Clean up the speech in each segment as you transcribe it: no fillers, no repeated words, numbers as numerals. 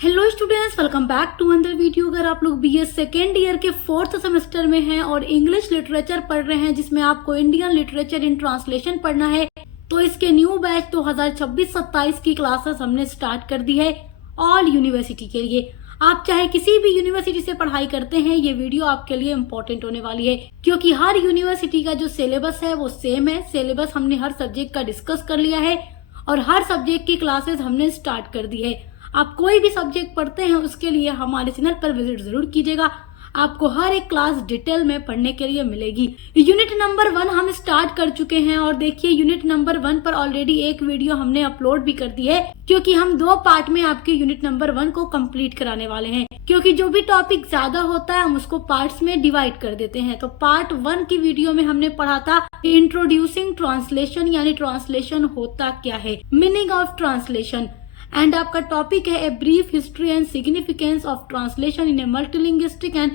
Hello students, welcome back to another video. अगर आप लोग बीएस सेकेंड ईयर के 4th सेमेस्टर में हैं और इंग्लिश लिटरेचर पढ़ रहे हैं जिसमें आपको इंडियन लिटरेचर इन ट्रांसलेशन पढ़ना है, तो इसके न्यू बैच 2026-27 की क्लासेस हमने स्टार्ट कर दी है ऑल यूनिवर्सिटी के लिए। आप चाहे किसी भी यूनिवर्सिटी से पढ़ाई करते हैं, ये वीडियो आपके लिए इम्पोर्टेंट होने वाली है क्योंकि हर यूनिवर्सिटी का जो सिलेबस है वो सेम है। सिलेबस हमने हर सब्जेक्ट का डिस्कस कर लिया है और हर सब्जेक्ट की क्लासेस हमने स्टार्ट कर दी है। आप कोई भी सब्जेक्ट पढ़ते हैं उसके लिए हमारे चैनल पर विजिट जरूर कीजिएगा, आपको हर एक क्लास डिटेल में पढ़ने के लिए मिलेगी। यूनिट नंबर 1 हम स्टार्ट कर चुके हैं और देखिए यूनिट नंबर 1 पर ऑलरेडी एक वीडियो हमने अपलोड भी कर दी है क्योंकि हम 2 पार्ट में आपके यूनिट नंबर 1 को कंप्लीट कराने वाले हैं। क्योंकि जो भी टॉपिक ज्यादा होता है हम उसको पार्ट्स में डिवाइड कर देते हैं। तो पार्ट 1 की वीडियो में हमने पढ़ा था इंट्रोड्यूसिंग ट्रांसलेशन, यानी ट्रांसलेशन होता क्या है, मीनिंग ऑफ ट्रांसलेशन। एंड आपका टॉपिक है a brief history and significance of translation in a multilinguistic and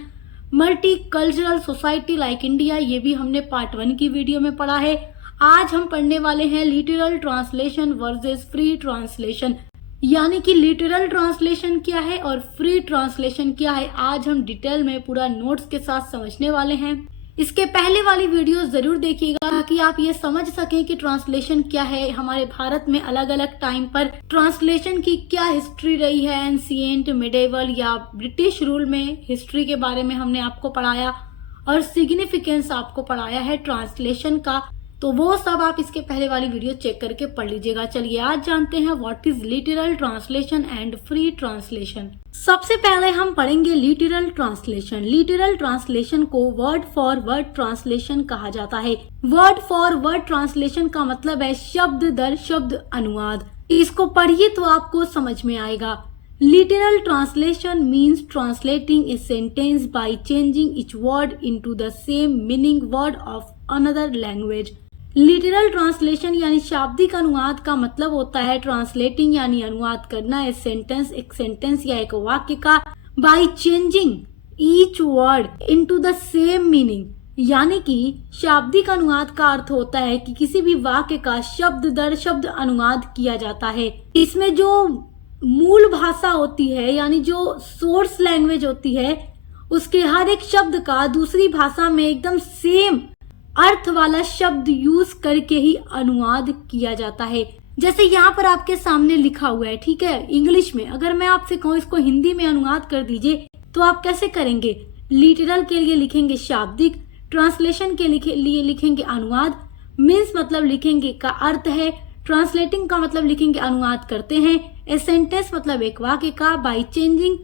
multicultural society like India. ये भी हमने पार्ट 1 की वीडियो में पढ़ा है। आज हम पढ़ने वाले हैं literal translation versus free translation, यानी कि लिटरल ट्रांसलेशन क्या है और फ्री ट्रांसलेशन क्या है। आज हम डिटेल में पूरा नोट्स के साथ समझने वाले हैं। इसके पहले वाली वीडियो जरूर देखिएगा ताकि आप ये समझ सकें कि ट्रांसलेशन क्या है। हमारे भारत में अलग अलग टाइम पर ट्रांसलेशन की क्या हिस्ट्री रही है, एंशिएंट, मिडेवल या ब्रिटिश रूल में हिस्ट्री के बारे में हमने आपको पढ़ाया और सिग्निफिकेंस आपको पढ़ाया है ट्रांसलेशन का। तो वो सब आप इसके पहले वाली वीडियो चेक करके पढ़ लीजिएगा। चलिए आज जानते हैं what is literal translation and free translation. सबसे पहले हम पढ़ेंगे लिटरल ट्रांसलेशन। लिटरल ट्रांसलेशन को वर्ड फॉर वर्ड ट्रांसलेशन कहा जाता है। वर्ड फॉर वर्ड ट्रांसलेशन का मतलब है शब्द दर शब्द अनुवाद। इसको पढ़िए तो आपको समझ में आएगा। Literal translation means translating a sentence by changing etch word into the same meaning word of another language. Literal translation यानी शाब्दिक अनुवाद का मतलब होता है ट्रांसलेटिंग यानी अनुवाद करना ए सेंटेंस, एक सेंटेंस या एक वाक्य का, by changing each word into the same meaning, यानी कि शाब्दिक अनुवाद का अर्थ होता है कि किसी भी वाक्य का शब्द दर शब्द अनुवाद किया जाता है। इसमें जो मूल भाषा होती है यानी जो सोर्स लैंग्वेज होती है उसके हर एक शब्द का दूसरी भाषा में एकदम सेम अर्थ वाला शब्द यूज करके ही अनुवाद किया जाता है। जैसे यहाँ पर आपके सामने लिखा हुआ है, ठीक है, इंग्लिश में। अगर मैं आपसे कहूँ इसको हिंदी में अनुवाद कर दीजिए तो आप कैसे करेंगे? लिटरल के लिए लिखेंगे शाब्दिक, ट्रांसलेशन के लिए लिखेंगे अनुवाद, मीन्स मतलब लिखेंगे का अर्थ है, ट्रांसलेटिंग का मतलब लिखेंगे अनुवाद करते हैं, ए सेंटेंस मतलब एक वाक्य का, बाय चेंजिंग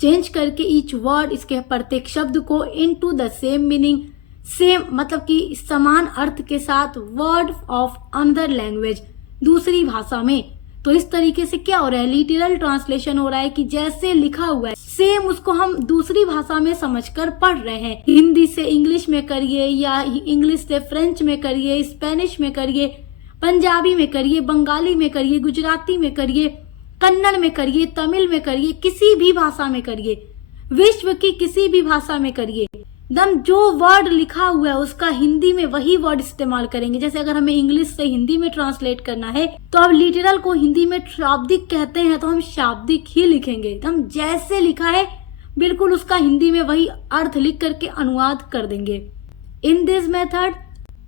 चेंज करके ईच वर्ड इसके प्रत्येक शब्द को, into the same meaning same मतलब कि समान अर्थ के साथ, वर्ड ऑफ अनदर लैंग्वेज दूसरी भाषा में। तो इस तरीके से क्या हो रहा है, लिटरल ट्रांसलेशन हो रहा है कि जैसे लिखा हुआ है सेम उसको हम दूसरी भाषा में समझकर पढ़ रहे हैं। हिंदी से इंग्लिश में करिए या इंग्लिश से फ्रेंच में करिए, स्पेनिश में करिए, पंजाबी में करिए, बंगाली में करिए, गुजराती में करिए, कन्नड़ में करिए, तमिल में करिए, किसी भी भाषा में करिए, विश्व की किसी भी भाषा में करिए, दम जो वर्ड लिखा हुआ है उसका हिंदी में वही वर्ड इस्तेमाल करेंगे। जैसे अगर हमें इंग्लिश से हिंदी में ट्रांसलेट करना है तो अब लिटरल को हिंदी में शाब्दिक कहते हैं तो हम शाब्दिक ही लिखेंगे। हम जैसे लिखा है बिल्कुल उसका हिंदी में वही अर्थ लिख करके अनुवाद कर देंगे। इन दिस मेथड,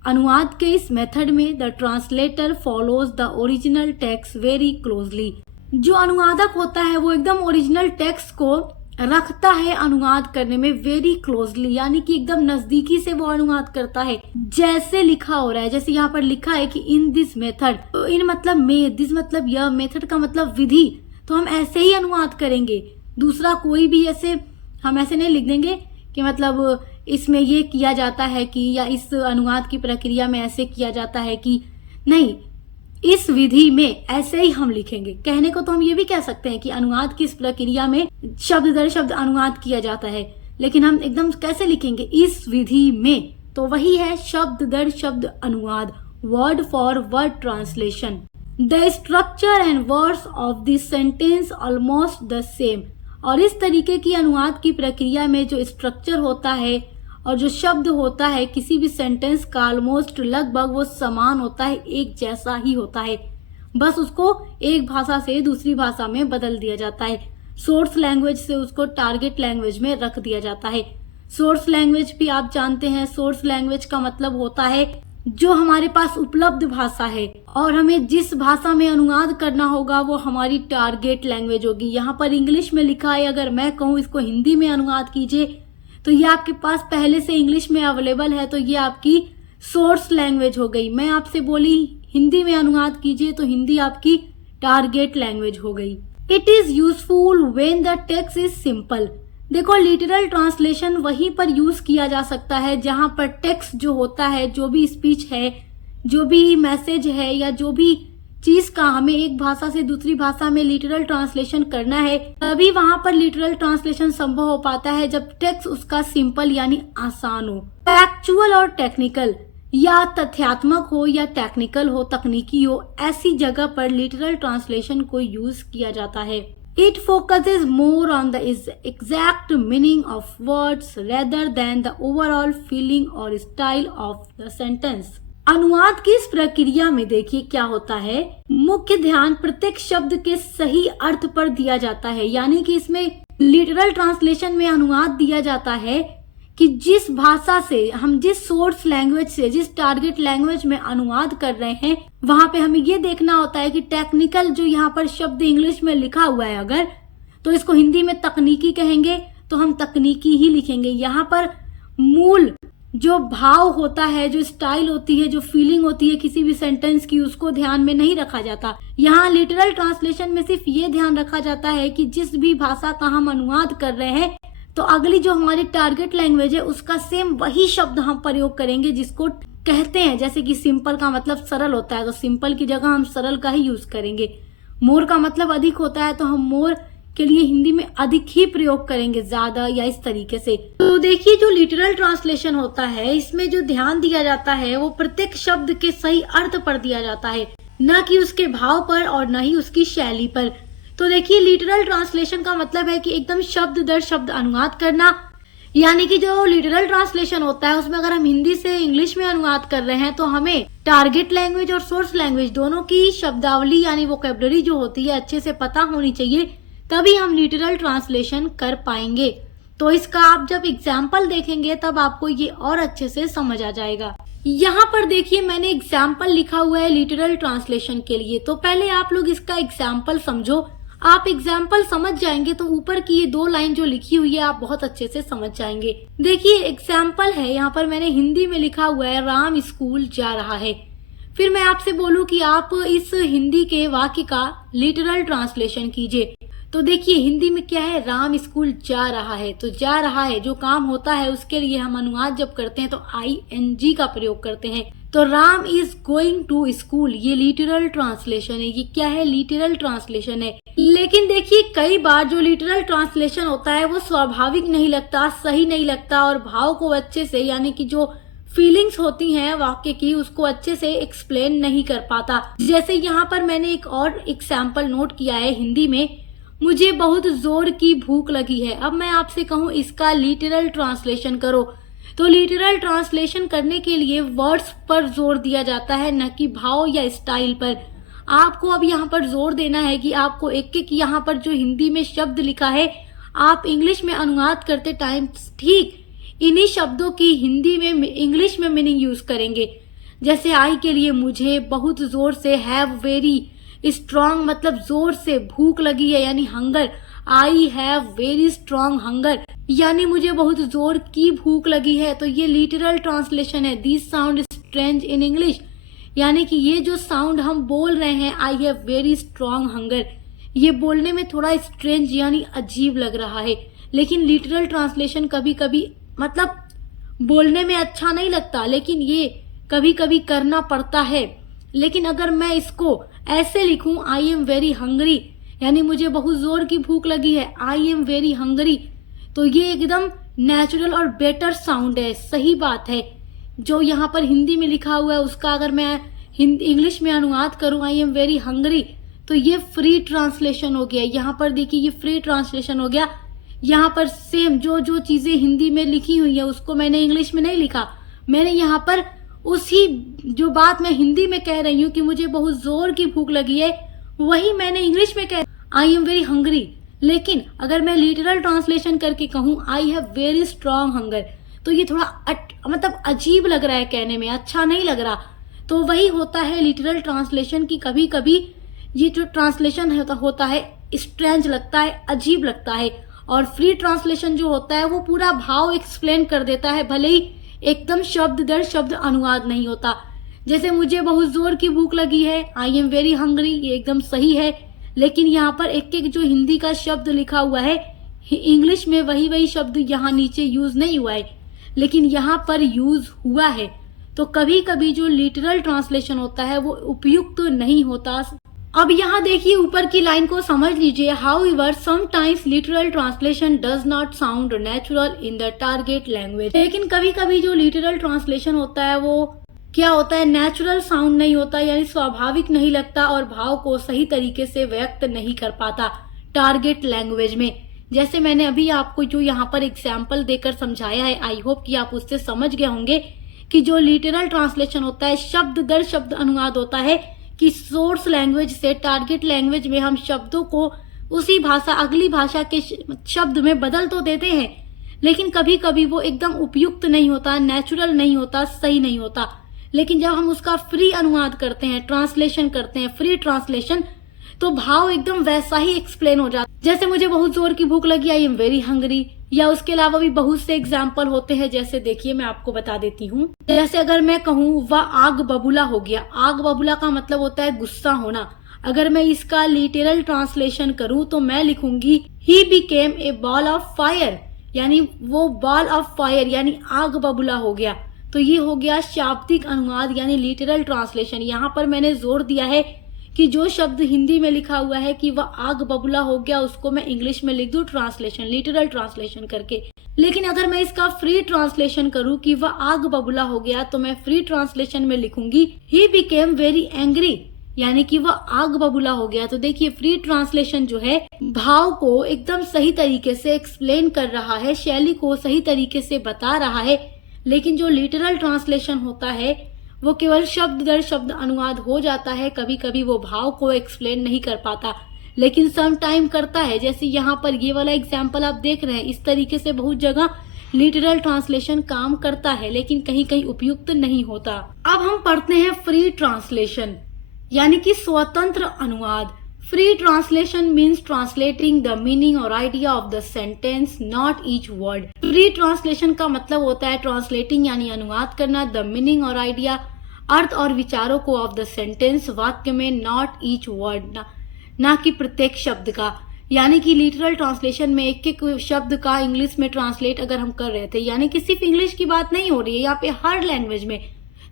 अनुवाद के इस मेथड में the translator follows the original text very closely. जो अनुवादक होता है वो एकदम ओरिजिनल टेक्स्ट को रखता है अनुवाद करने में वेरी क्लोजली, यानी कि एकदम नजदीकी से वो अनुवाद करता है जैसे लिखा हो रहा है। जैसे यहाँ पर लिखा है कि इन दिस मेथड, इन मतलब में, दिस मतलब यह, मेथड का मतलब विधि, तो हम ऐसे ही अनुवाद करेंगे। दूसरा कोई भी ऐसे हम ऐसे नहीं लिख देंगे कि मतलब इसमें ये किया जाता है कि, या इस अनुवाद की प्रक्रिया में ऐसे किया जाता है कि, नहीं, इस विधि में ऐसे ही हम लिखेंगे। कहने को तो हम ये भी कह सकते हैं कि अनुवाद की इस प्रक्रिया में शब्द दर शब्द अनुवाद किया जाता है, लेकिन हम एकदम कैसे लिखेंगे, इस विधि में। तो वही है शब्द दर शब्द अनुवाद, word for word translation. The structure and words of this sentence almost the same. और इस तरीके की अनुवाद की प्रक्रिया में जो स्ट्रक्चर होता है और जो शब्द होता है किसी भी सेंटेंस का ऑलमोस्ट लगभग वो समान होता है, एक जैसा ही होता है, बस उसको एक भाषा से दूसरी भाषा में बदल दिया जाता है। सोर्स लैंग्वेज से उसको टारगेट लैंग्वेज में रख दिया जाता है। सोर्स लैंग्वेज भी आप जानते हैं, सोर्स लैंग्वेज का मतलब होता है जो हमारे पास उपलब्ध भाषा है और हमें जिस भाषा में अनुवाद करना होगा वो हमारी टारगेट लैंग्वेज होगी। यहाँ पर इंग्लिश में लिखा है, अगर मैं कहूँ इसको हिंदी में अनुवाद कीजिए तो ये आपके पास पहले से इंग्लिश में अवेलेबल है, तो ये आपकी सोर्स लैंग्वेज हो गई। मैं आपसे बोली हिंदी में अनुवाद कीजिए तो हिंदी आपकी टारगेट लैंग्वेज हो गई। It is useful when the text is simple. देखो, लिटरल ट्रांसलेशन वहीं पर यूज किया जा सकता है जहां पर टेक्स्ट जो होता है, जो भी स्पीच है, जो भी मैसेज है या जो भी चीज का हमें एक भाषा से दूसरी भाषा में लिटरल ट्रांसलेशन करना है, तभी वहां पर लिटरल ट्रांसलेशन संभव हो पाता है जब टेक्स्ट उसका सिंपल यानी आसान हो। फैक्चुअल और टेक्निकल, या तथ्यात्मक हो या टेक्निकल हो, तकनीकी हो, ऐसी जगह पर लिटरल ट्रांसलेशन को यूज किया जाता है। It focuses more on the exact meaning of words rather than the overall feeling or style of the sentence. अनुवाद की इस प्रक्रिया में देखिए क्या होता है, मुख्य ध्यान प्रत्येक शब्द के सही अर्थ पर दिया जाता है। यानी कि इसमें लिटरल ट्रांसलेशन में अनुवाद दिया जाता है कि जिस भाषा से हम, जिस सोर्स लैंग्वेज से, जिस टारगेट लैंग्वेज में अनुवाद कर रहे हैं, वहां पे हमें ये देखना होता है कि टेक्निकल जो यहाँ पर शब्द इंग्लिश में लिखा हुआ है, अगर तो इसको हिंदी में तकनीकी कहेंगे तो हम तकनीकी ही लिखेंगे। यहाँ पर मूल जो भाव होता है, जो स्टाइल होती है, जो फीलिंग होती है किसी भी सेंटेंस की, उसको ध्यान में नहीं रखा जाता। यहाँ लिटरल ट्रांसलेशन में सिर्फ ये ध्यान रखा जाता है कि जिस भी भाषा का हम अनुवाद कर रहे हैं तो अगली जो हमारी टारगेट लैंग्वेज है उसका सेम वही शब्द हम प्रयोग करेंगे जिसको कहते हैं। जैसे कि सिंपल का मतलब सरल होता है तो सिंपल की जगह हम सरल का ही यूज करेंगे। मोर का मतलब अधिक होता है तो हम मोर के लिए हिंदी में अधिक ही प्रयोग करेंगे, ज्यादा या इस तरीके से। तो देखिए, जो लिटरल ट्रांसलेशन होता है इसमें जो ध्यान दिया जाता है वो प्रत्येक शब्द के सही अर्थ पर दिया जाता है, न कि उसके भाव पर और न ही उसकी शैली पर। तो देखिए, लिटरल ट्रांसलेशन का मतलब है कि एकदम शब्द दर शब्द अनुवाद करना। यानी कि जो लिटरल ट्रांसलेशन होता है उसमें अगर हम हिंदी से इंग्लिश में अनुवाद कर रहे हैं तो हमें टारगेट लैंग्वेज और सोर्स लैंग्वेज दोनों की शब्दावली यानी वोकैबुलरी जो होती है अच्छे से पता होनी चाहिए, तभी हम लिटरल ट्रांसलेशन कर पाएंगे। तो इसका आप जब एग्जाम्पल देखेंगे तब आपको ये और अच्छे से समझ आ जाएगा। यहाँ पर देखिए, मैंने एग्जाम्पल लिखा हुआ है लिटरल ट्रांसलेशन के लिए। तो पहले आप लोग इसका एग्जाम्पल समझो। आप एग्जाम्पल समझ जाएंगे तो ऊपर की ये 2 लाइन जो लिखी हुई है आप बहुत अच्छे से समझ जाएंगे। देखिए, एग्जाम्पल है, यहाँ पर मैंने हिंदी में लिखा हुआ है राम स्कूल जा रहा है। फिर मैं आपसे बोलूं कि आप इस हिंदी के वाक्य का लिटरल ट्रांसलेशन कीजिए। तो देखिए, हिंदी में क्या है, राम स्कूल जा रहा है। तो जा रहा है जो काम होता है उसके लिए हम अनुवाद जब करते हैं तो ING का प्रयोग करते हैं। तो Ram is going to school, ये लिटरल ट्रांसलेशन है। ये क्या है, लिटरल ट्रांसलेशन है। लेकिन देखिए, कई बार जो लिटरल ट्रांसलेशन होता है वो स्वाभाविक नहीं लगता, सही नहीं लगता और भाव को अच्छे से, यानी कि जो फीलिंग्स होती हैं वाक्य की, उसको अच्छे से एक्सप्लेन नहीं कर पाता। जैसे यहाँ पर मैंने एक और एग्जाम्पल नोट किया है हिंदी में, मुझे बहुत जोर की भूख लगी है। अब मैं आपसे कहूँ इसका लिटरल ट्रांसलेशन करो, तो लिटरल ट्रांसलेशन करने के लिए वर्ड्स पर जोर दिया जाता है, न कि भाव या स्टाइल पर। आपको अब यहाँ पर जोर देना है कि आपको एक एक यहाँ पर जो हिंदी में शब्द लिखा है आप इंग्लिश में अनुवाद करते टाइम ठीक इन्हीं शब्दों की हिंदी में इंग्लिश में मीनिंग यूज करेंगे। जैसे आई के लिए मुझे, बहुत जोर से, हैव वेरी स्ट्रॉन्ग मतलब जोर से, भूख लगी है यानी hunger, I have very strong hunger यानी मुझे बहुत जोर की भूख लगी है। तो ये लिटरल ट्रांसलेशन है। This sound strange in English, यानी कि ये जो साउंड हम बोल रहे हैं I have very strong hunger, ये बोलने में थोड़ा स्ट्रेंज यानी अजीब लग रहा है। लेकिन लिटरल ट्रांसलेशन कभी कभी मतलब बोलने में अच्छा नहीं लगता, लेकिन ये कभी कभी करना पड़ता है। लेकिन अगर मैं इसको ऐसे लिखूं, आई एम वेरी हंग्री यानी मुझे बहुत जोर की भूख लगी है, आई एम वेरी हंग्री, तो ये एकदम नेचुरल और बेटर साउंड है। सही बात है, जो यहाँ पर हिंदी में लिखा हुआ है उसका अगर मैं इंग्लिश में अनुवाद करूँ आई एम वेरी हंग्री, तो ये फ्री ट्रांसलेशन हो गया। यहाँ पर देखिए, ये फ्री ट्रांसलेशन हो गया। यहाँ पर सेम जो जो चीजें हिंदी में लिखी हुई है उसको मैंने इंग्लिश में नहीं लिखा, मैंने यहाँ पर उसी जो बात मैं हिंदी में कह रही हूँ कि मुझे बहुत जोर की भूख लगी है, वही मैंने इंग्लिश में कह आई एम वेरी हंग्री। लेकिन अगर मैं लिटरल ट्रांसलेशन करके कहूँ I have very strong hunger, तो ये थोड़ा मतलब अजीब लग रहा है कहने में, अच्छा नहीं लग रहा। तो वही होता है लिटरल ट्रांसलेशन की, कभी कभी ये जो ट्रांसलेशन होता है स्ट्रेंज लगता है, अजीब लगता है। और फ्री ट्रांसलेशन जो होता है वो पूरा भाव एक्सप्लेन कर देता है, भले ही एकदम शब्द दर शब्द अनुवाद नहीं होता। जैसे मुझे बहुत जोर की भूख लगी है, आई एम वेरी हंग्री, ये एकदम सही है, लेकिन यहाँ पर एक एक जो हिंदी का शब्द लिखा हुआ है इंग्लिश में वही शब्द यहाँ नीचे यूज नहीं हुआ है, लेकिन यहाँ पर यूज हुआ है। तो कभी कभी जो लिटरल ट्रांसलेशन होता है वो उपयुक्त नहीं होता। अब यहाँ देखिए ऊपर की लाइन को समझ लीजिए। However sometimes literal translation does not sound natural in the target language. लेकिन कभी कभी जो लिटरल ट्रांसलेशन होता है वो क्या होता है, नेचुरल साउंड नहीं होता, यानी स्वाभाविक नहीं लगता और भाव को सही तरीके से व्यक्त नहीं कर पाता टारगेट लैंग्वेज में। जैसे मैंने अभी आपको जो यहाँ पर एग्जाम्पल देकर समझाया है, आई होप कि आप उससे समझ गए होंगे कि जो लिटरल ट्रांसलेशन होता है शब्द दर शब्द अनुवाद होता है कि सोर्स लैंग्वेज से टारगेट लैंग्वेज में हम शब्दों को उसी भाषा अगली भाषा के शब्द में बदल तो देते हैं, लेकिन कभी कभी वो एकदम उपयुक्त नहीं होता, नेचुरल नहीं होता, सही नहीं होता। लेकिन जब हम उसका फ्री अनुवाद करते हैं, ट्रांसलेशन करते हैं, फ्री ट्रांसलेशन, तो भाव एकदम वैसा ही एक्सप्लेन हो जाता है। जैसे मुझे बहुत जोर की भूख लगी, आई एम वेरी हंग्री, या उसके अलावा भी बहुत से एग्जाम्पल होते हैं। जैसे देखिए मैं आपको बता देती हूँ। जैसे अगर मैं कहूँ वह आग बबूला हो गया, आग बबूला का मतलब होता है गुस्सा होना। अगर मैं इसका लिटरल ट्रांसलेशन करूँ तो मैं लिखूंगी he became a ball of fire, यानी वो बॉल ऑफ फायर यानी आग बबूला हो गया। तो ये हो गया शाब्दिक अनुवाद यानी लिटरल ट्रांसलेशन। यहाँ पर मैंने जोर दिया है कि जो शब्द हिंदी में लिखा हुआ है कि वह आग बबूला हो गया, उसको मैं इंग्लिश में लिख दूं ट्रांसलेशन, लिटरल ट्रांसलेशन करके। लेकिन अगर मैं इसका फ्री ट्रांसलेशन करूं कि वह आग बबूला हो गया, तो मैं फ्री ट्रांसलेशन में लिखूंगी ही बिकेम वेरी एंग्री, यानी कि वह आग बबूला हो गया। तो देखिए फ्री ट्रांसलेशन जो है भाव को एकदम सही तरीके से एक्सप्लेन कर रहा है, शैली को सही तरीके से बता रहा है। लेकिन जो लिटरल ट्रांसलेशन होता है वो केवल शब्द दर शब्द अनुवाद हो जाता है, कभी कभी वो भाव को एक्सप्लेन नहीं कर पाता, लेकिन सम टाइम करता है। जैसे यहाँ पर ये वाला एग्जाम्पल आप देख रहे हैं, इस तरीके से बहुत जगह लिटरल ट्रांसलेशन काम करता है, लेकिन कहीं कहीं उपयुक्त नहीं होता। अब हम पढ़ते हैं फ्री ट्रांसलेशन यानी कि स्वतंत्र अनुवाद। Free translation means translating the meaning और idea of the sentence, not each word. Free translation का मतलब होता है ट्रांसलेटिंग यानी अनुवाद करना, द मीनिंग और आइडिया अर्थ और विचारों को ऑफ द सेंटेंस वाक्य में, नॉट ईच वर्ड ना कि प्रत्येक शब्द का। यानी कि लिटरल ट्रांसलेशन में एक एक शब्द का इंग्लिश में ट्रांसलेट अगर हम कर रहे थे, यानी कि सिर्फ इंग्लिश की बात नहीं हो रही है, यहाँ पे हर लैंग्वेज में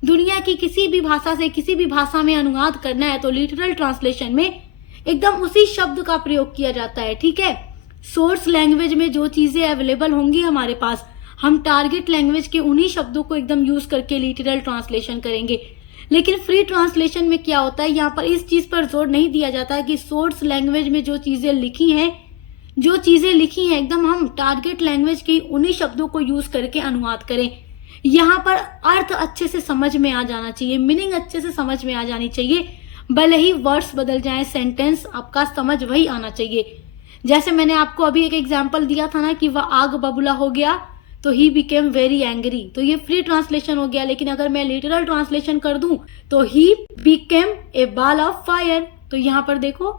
दुनिया की किसी भी भाषा से किसी भी भाषा में अनुवाद करना है तो लिटरल ट्रांसलेशन में एकदम उसी शब्द का प्रयोग किया जाता है। ठीक है, सोर्स लैंग्वेज में जो चीजें अवेलेबल होंगी हमारे पास, हम टारगेट लैंग्वेज के उन्हीं शब्दों को एकदम यूज करके लिटरल ट्रांसलेशन करेंगे। लेकिन फ्री ट्रांसलेशन में क्या होता है, यहाँ पर इस चीज पर जोर नहीं दिया जाता कि सोर्स लैंग्वेज में जो चीजें लिखी हैं एकदम हम टारगेट लैंग्वेज के उन्हीं शब्दों को यूज करके अनुवाद करें। यहाँ पर अर्थ अच्छे से समझ में आ जाना चाहिए, मीनिंग अच्छे से समझ में आ जानी चाहिए, भले ही वर्ड्स बदल जाए, सेंटेंस आपका समझ वही आना चाहिए। जैसे मैंने आपको अभी एक एग्जांपल दिया था ना कि वह आग बबूला हो गया, तो ही बिकेम वेरी एंग्री, तो ये फ्री ट्रांसलेशन हो गया। लेकिन अगर मैं लिटरल ट्रांसलेशन कर दूं तो he became a ball of fire, तो यहाँ पर देखो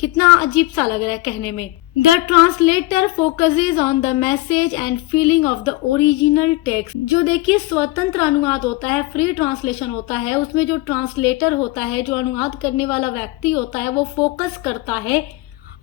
कितना अजीब सा लग रहा है कहने में। The translator focuses on the message and feeling of the original text. जो देखिए स्वतंत्र अनुवाद होता है, फ्री ट्रांसलेशन होता है, उसमें जो ट्रांसलेटर होता है, जो अनुवाद करने वाला व्यक्ति होता है, वो फोकस करता है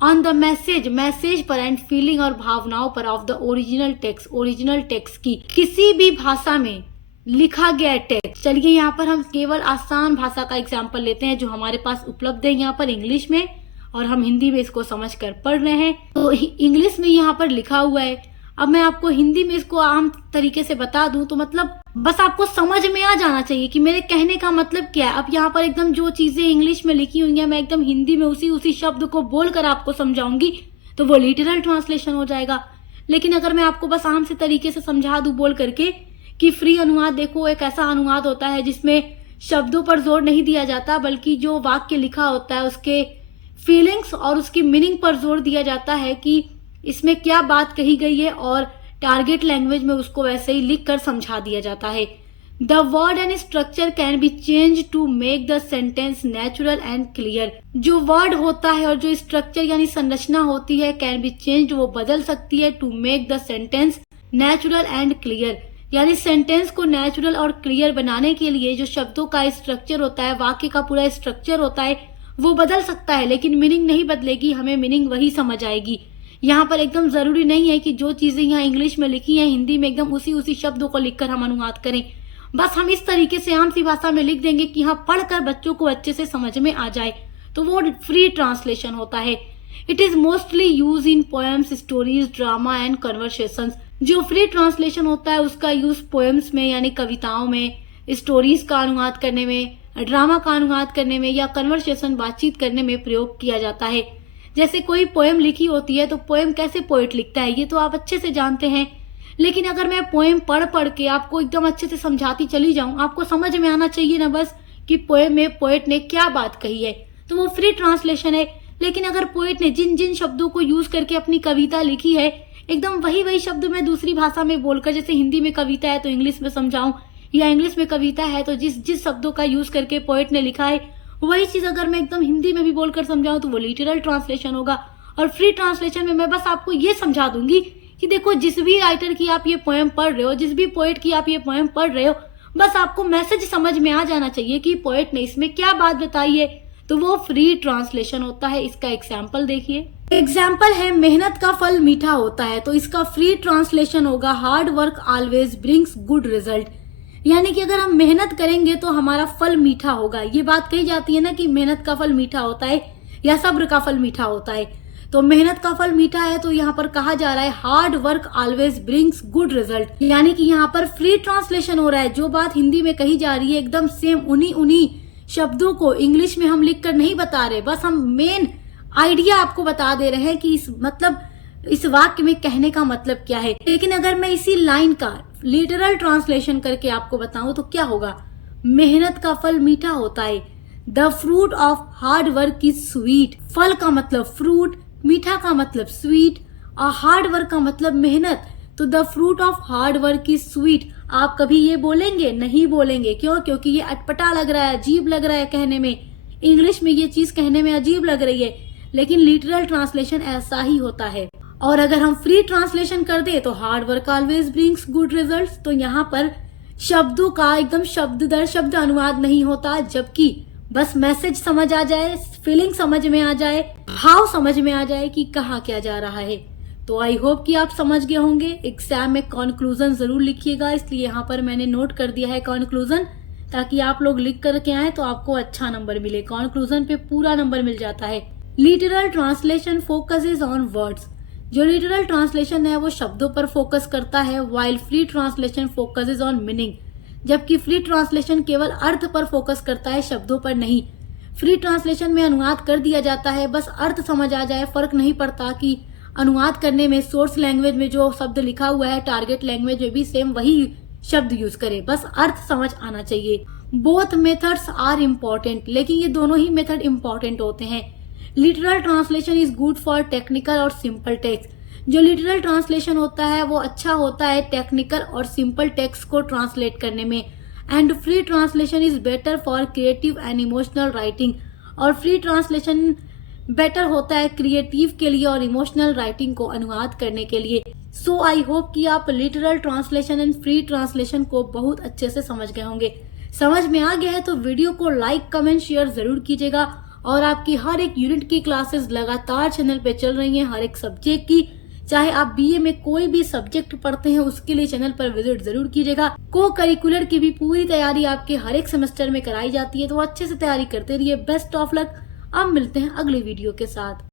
ऑन द मैसेज पर एंड फीलिंग और भावनाओं पर ऑफ द ओरिजिनल टेक्स्ट की, किसी भी भाषा में लिखा गया टेक्स्ट। चलिए यहाँ पर हम केवल आसान भाषा का एग्जाम्पल लेते हैं जो हमारे पास उपलब्ध है यहाँ पर इंग्लिश में, और हम हिंदी में इसको समझकर पढ़ रहे हैं। तो इंग्लिश में यहाँ पर लिखा हुआ है, अब मैं आपको हिंदी में इसको आम तरीके से बता दूं तो मतलब बस आपको समझ में आ जाना चाहिए कि मेरे कहने का मतलब क्या है। अब यहाँ पर एकदम जो चीजें इंग्लिश में लिखी हुई हैं मैं एकदम हिंदी में उसी शब्द को बोलकर आपको समझाऊंगी तो वो लिटरल ट्रांसलेशन हो जाएगा। लेकिन अगर मैं आपको बस आम से तरीके से समझा दूं बोल करके कि फ्री अनुवाद देखो एक ऐसा अनुवाद होता है जिसमें शब्दों पर जोर नहीं दिया जाता, बल्कि जो वाक्य लिखा होता है उसके फीलिंग्स और उसकी मीनिंग पर जोर दिया जाता है कि इसमें क्या बात कही गई है और टारगेट लैंग्वेज में उसको वैसे ही लिख कर समझा दिया जाता है। The word and structure can be change to make the sentence natural and clear. जो वर्ड होता है और जो स्ट्रक्चर यानी संरचना होती है कैन बी चेंज, वो बदल सकती है, to make the sentence natural and clear, यानी सेंटेंस को नेचुरल और क्लियर बनाने के लिए जो शब्दों का स्ट्रक्चर होता है, वाक्य का पूरा स्ट्रक्चर होता है, वो बदल सकता है, लेकिन मीनिंग नहीं बदलेगी, हमें मीनिंग वही समझ आएगी। यहाँ पर एकदम जरूरी नहीं है कि जो चीजें यहाँ इंग्लिश में लिखी हैं हिंदी में एकदम उसी शब्दों को लिखकर हम अनुवाद करें। बस हम इस तरीके से आम सी भाषा में लिख देंगे कि हाँ पढ़कर बच्चों को अच्छे से समझ में आ जाए, तो वो फ्री ट्रांसलेशन होता है। It is mostly use in poems, stories, drama and conversations. जो फ्री ट्रांसलेशन होता है उसका यूज पोएम्स में यानी कविताओं में, स्टोरीज का अनुवाद करने में, ड्रामा का अनुवाद करने में या कन्वर्सेशन बातचीत करने में प्रयोग किया जाता है। जैसे कोई पोएम लिखी होती है तो पोएम कैसे पोएट लिखता है ये तो आप अच्छे से जानते हैं, लेकिन अगर मैं पोएम पढ़ के आपको एकदम अच्छे से समझाती चली जाऊं, आपको समझ में आना चाहिए ना बस कि पोएम में पोएट ने क्या बात कही है, तो वो फ्री ट्रांसलेशन है। लेकिन अगर पोएट ने जिन जिन शब्दों को यूज करके अपनी कविता लिखी है एकदम वही शब्द मैं दूसरी भाषा में बोलकर, जैसे हिंदी में कविता है तो इंग्लिश में समझाऊं या इंग्लिश में कविता है तो जिस शब्दों का यूज करके पोएट ने लिखा है वही चीज अगर मैं एकदम हिंदी में भी बोलकर समझाऊं तो वो लिटरल ट्रांसलेशन होगा। और फ्री ट्रांसलेशन में मैं बस आपको ये समझा दूंगी कि देखो जिस भी राइटर की आप ये पोएम पढ़ रहे हो, जिस भी पोएट की आप ये पोएम पढ़ रहे हो, बस आपको मैसेज समझ में आ जाना चाहिए कि पोएट ने इसमें क्या बात बताई है, तो वो फ्री ट्रांसलेशन होता है। इसका एग्जाम्पल देखिए, एग्जाम्पल है मेहनत का फल मीठा होता है, तो इसका फ्री ट्रांसलेशन होगा hard work always brings good result. यानी कि अगर हम मेहनत करेंगे तो हमारा फल मीठा होगा। ये बात कही जाती है ना कि मेहनत का फल मीठा होता है या सब्र का फल मीठा होता है, तो मेहनत का फल मीठा है तो यहाँ पर कहा जा रहा है hard work always brings good result. यानी कि यहाँ पर फ्री ट्रांसलेशन हो रहा है, जो बात हिंदी में कही जा रही है एकदम सेम उन्हीं शब्दों को इंग्लिश में हम लिख कर नहीं बता रहे, बस हम मेन आइडिया आपको बता दे रहे हैं कि इस वाक्य में कहने का मतलब क्या है। लेकिन अगर मैं इसी लाइन का लिटरल ट्रांसलेशन करके आपको बताऊं तो क्या होगा, मेहनत का फल मीठा होता है, the fruit of hard work is sweet. फल का मतलब फ्रूट, मीठा का मतलब स्वीट और हार्ड वर्क का मतलब मेहनत, तो the fruit of hard work is sweet. आप कभी ये बोलेंगे? नहीं बोलेंगे। क्यों? क्योंकि ये अटपटा लग रहा है, अजीब लग रहा है कहने में, इंग्लिश में ये चीज कहने में अजीब लग रही है, लेकिन लिटरल ट्रांसलेशन ऐसा ही होता है। और अगर हम फ्री ट्रांसलेशन कर दे तो hard work always brings good results, तो यहाँ पर शब्दों का एकदम शब्द दर शब्द अनुवाद नहीं होता, जबकि बस मैसेज समझ आ जाए, फीलिंग समझ में आ जाए, भाव समझ में आ जाए कि कहा क्या जा रहा है। तो आई होप कि आप समझ गए होंगे। एग्जाम में कंक्लूजन जरूर लिखिएगा, इसलिए यहाँ पर मैंने नोट कर दिया है कंक्लूजन, ताकि आप लोग लिख करके आए तो आपको अच्छा नंबर मिले। कंक्लूजन पे पूरा नंबर मिल जाता है। Literal translation focuses on words. जो लिटरल ट्रांसलेशन है वो शब्दों पर फोकस करता है, while free translation focuses on meaning. जबकि फ्री ट्रांसलेशन केवल अर्थ पर फोकस करता है, शब्दों पर नहीं। फ्री ट्रांसलेशन में अनुवाद कर दिया जाता है, बस अर्थ समझ आ जाए, फर्क नहीं पड़ता कि अनुवाद करने में सोर्स लैंग्वेज में जो शब्द लिखा हुआ है टारगेट लैंग्वेज में भी सेम वही शब्द यूज करे, बस अर्थ समझ आना चाहिए। बोथ मेथड्स आर इम्पोर्टेंट, लेकिन ये दोनों ही मेथड इम्पोर्टेंट होते हैं। Literal translation is good for technical और सिंपल टेक्स्ट। जो लिटरल ट्रांसलेशन होता है वो अच्छा होता है टेक्निकल और सिंपल टेक्स्ट को ट्रांसलेट करने में, and free translation is better for creative and emotional writing. और फ्री ट्रांसलेशन बेटर होता है क्रिएटिव के लिए और इमोशनल राइटिंग को अनुवाद करने के लिए। सो आई होप कि आप literal translation and free translation को बहुत अच्छे से समझ गए होंगे। समझ में आ गया है तो वीडियो को लाइक कमेंट शेयर जरूर कीजिएगा। और आपकी हर एक यूनिट की क्लासेस लगातार चैनल पे चल रही हैं, हर एक सब्जेक्ट की, चाहे आप बीए में कोई भी सब्जेक्ट पढ़ते हैं उसके लिए चैनल पर विजिट जरूर कीजिएगा। को करिकुलर की भी पूरी तैयारी आपके हर एक सेमेस्टर में कराई जाती है, तो अच्छे से तैयारी करते रहिए। Best of luck. अब मिलते हैं अगले वीडियो के साथ।